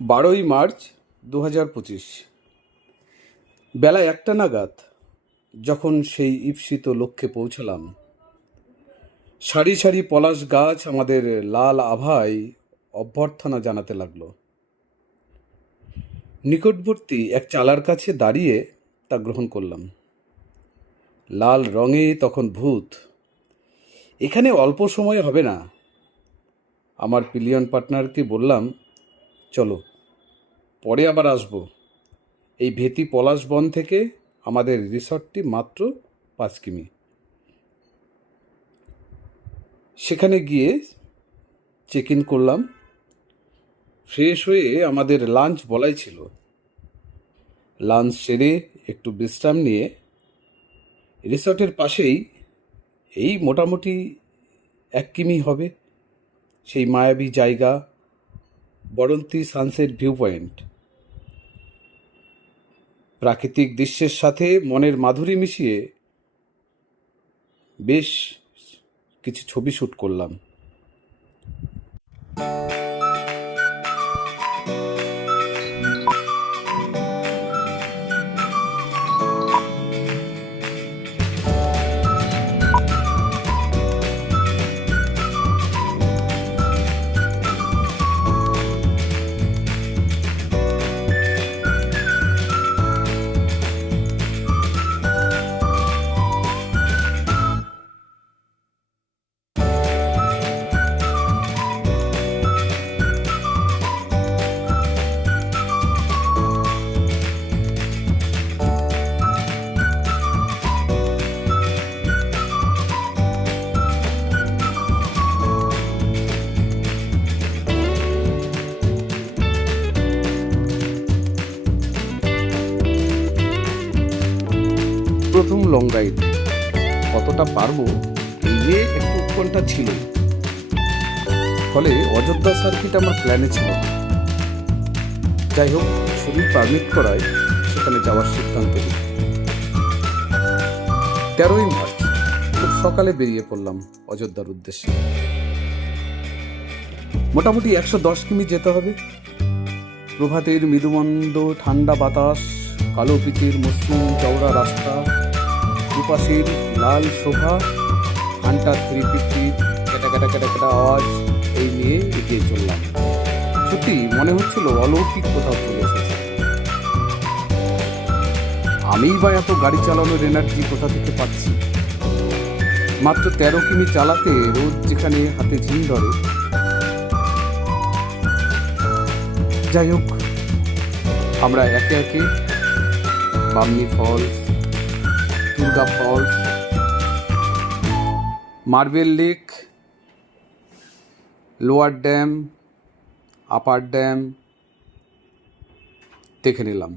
বারোই মার্চ দু হাজার পঁচিশ। বেলা একটা নাগাদ যখন সেই ঈপ্সিত লক্ষ্যে পৌঁছলাম, সারি সারি পলাশ গাছ আমাদের লাল আভায় অভ্যর্থনা জানাতে লাগল। নিকটবর্তী এক চালার কাছে দাঁড়িয়ে তা গ্রহণ করলাম। লাল রঙে তখন ভূত, এখানে অল্প সময় হবে না? আমার পিলিয়ন পার্টনারকে বললাম চলো, পরে আবার আসব। এই ভেতি পলাশ বন থেকে আমাদের রিসর্টটি মাত্র পাঁচ কিমি। সেখানে গিয়ে চেক ইন করলাম। ফ্রেশ হয়ে আমাদের লাঞ্চ বলাই ছিল। লাঞ্চ সেরে একটু বিশ্রাম নিয়ে রিসর্টের পাশেই এই মোটামুটি এক কিমি হবে। সেই মায়াবী জায়গা বরন্তি সানসেট ভিউ পয়েন্ট প্রাকৃতিক দৃশ্যের সাথে মনের মাধুরী মিশিয়ে বেশ কিছু ছবি শ্যুট করলাম। প্রথম লং রাইড কতটা পারব? এই নিয়ে একটু উৎকণ্ঠা ছিল। ফলে অযোধ্যা সার্কিট আমার প্ল্যানে ছিল। যাই হোক শরীর পারমিট করায় সেখানে যাওয়ার সিদ্ধান্ত নিই। তেরোই মার্চ, খুব সকালে বেরিয়ে পড়লাম অযোধ্যার উদ্দেশ্যে। মোটামুটি একশো দশ কিমি যেতে হবে। প্রভাতের মৃদুমন্দ ঠান্ডা বাতাস, কালো পিচের মসৃণ চওড়া রাস্তা দুপাশের লাল শোভা হান্টার থ্রি ফিফটির কেটা কেটা কেটা কেটা আওয়াজ এই নিয়ে এগিয়ে চললাম। সত্যি মনে হচ্ছিল অলৌকিক কোথাও চলে এসেছে। আমিই বা এত গাড়ি চালানোর এনার্জি কোথা থেকে পাচ্ছি? মাত্র তেরো কিমি চালাতে রোজ যেখানে হাতে ঝিম ধরে। যাই হোক, আমরা একে একে Bamni falls Durga falls marble lake lower dam upper dam দেখে নিলাম।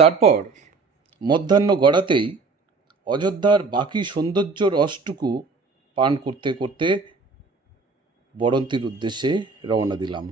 তারপর মধ্যাহ্ন গড়াতেই অযোধ্যার বাকি সৌন্দর্য রসটুকু পান করতে করতে বরন্তির উদ্দেশ্যে রওনা দিলাম।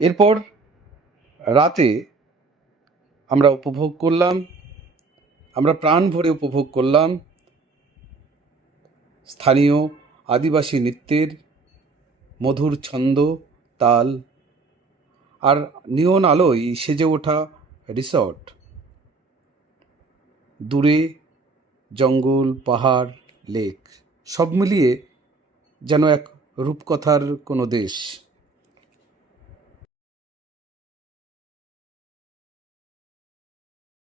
এরপর রাতে আমরা উপভোগ করলাম, আমরা প্রাণ ভরে উপভোগ করলাম স্থানীয় আদিবাসী নৃত্যের মধুর ছন্দ, তাল আর নিয়ন আলোয় সেজে ওঠা রিসর্ট। দূরে জঙ্গল, পাহাড়, লেক, সব মিলিয়ে যেন এক রূপকথার কোনো দেশ।